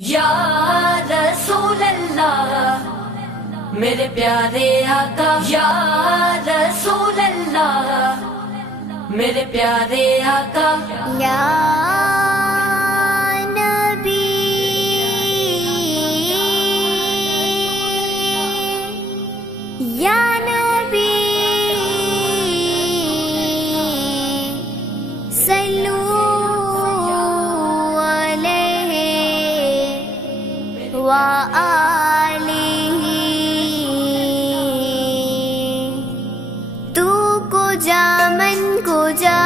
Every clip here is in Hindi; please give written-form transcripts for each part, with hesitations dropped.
या रसूल अल्लाह मेरे प्यारे आका, या रसूल अल्लाह मेरे प्यारे आका, या नबी, या नबी सल्लू अलैहि व आलिही। तू को जा मन को जा,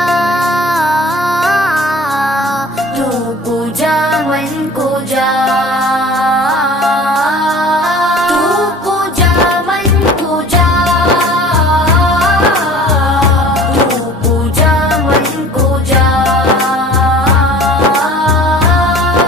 तू को जा मन को जा, तू को जा मन को जा, तू को जा मन को जा।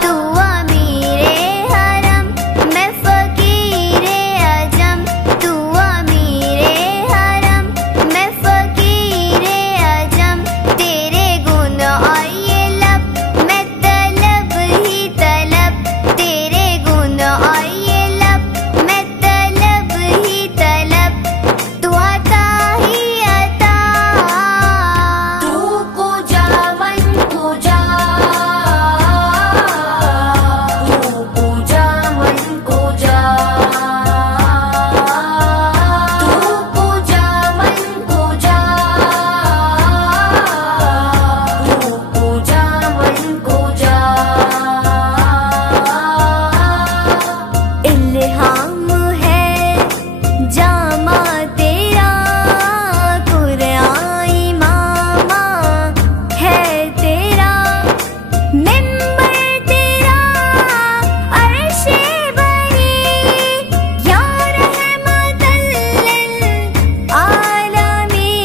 तू अमीरे हरम मैं फकीरे अजम, तू अमीरे हरम मैं फकीरे अजम। तेरे गुण आए लब मैं तलब ही तलब, तेरे गुण आए लब मैं तलब ही तलब। तू अता ही अता, तू को जा मन को जा, तू को जा मन को जा, तू को जा मन को जा, तू को जा मन को जा। इल्हाम है जामा तेरा, कुरान इमामा है तेरा, मिंबर तेरा अर्शे बनी, या रहमतल लिल आलमीन।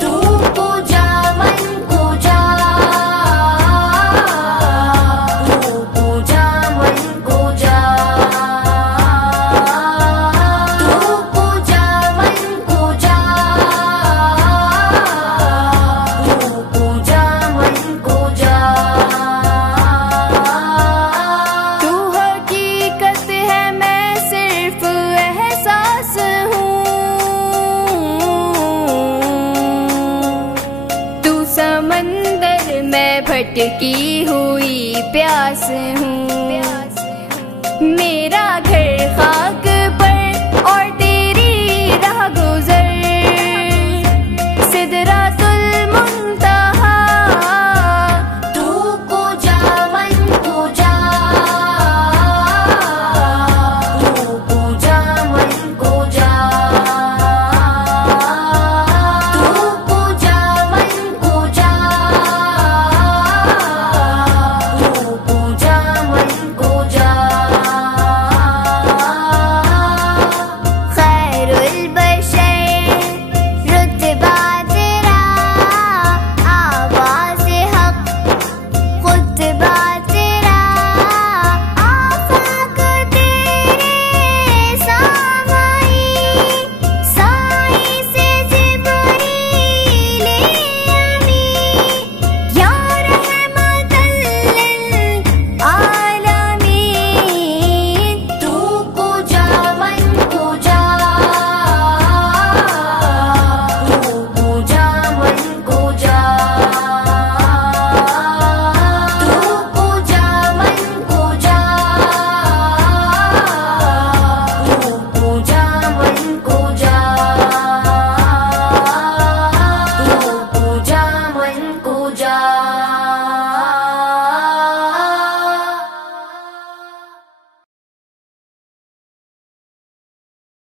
तू को जा मन को जा, तू को जा मन को जा, तू को जा मन को जा, तू को जा मन को जा। तू हकीकत है मैं सिर्फ एहसास हूँ, तू समंदर मैं भटकी हुई प्यास हूँ। मेरा घर खाक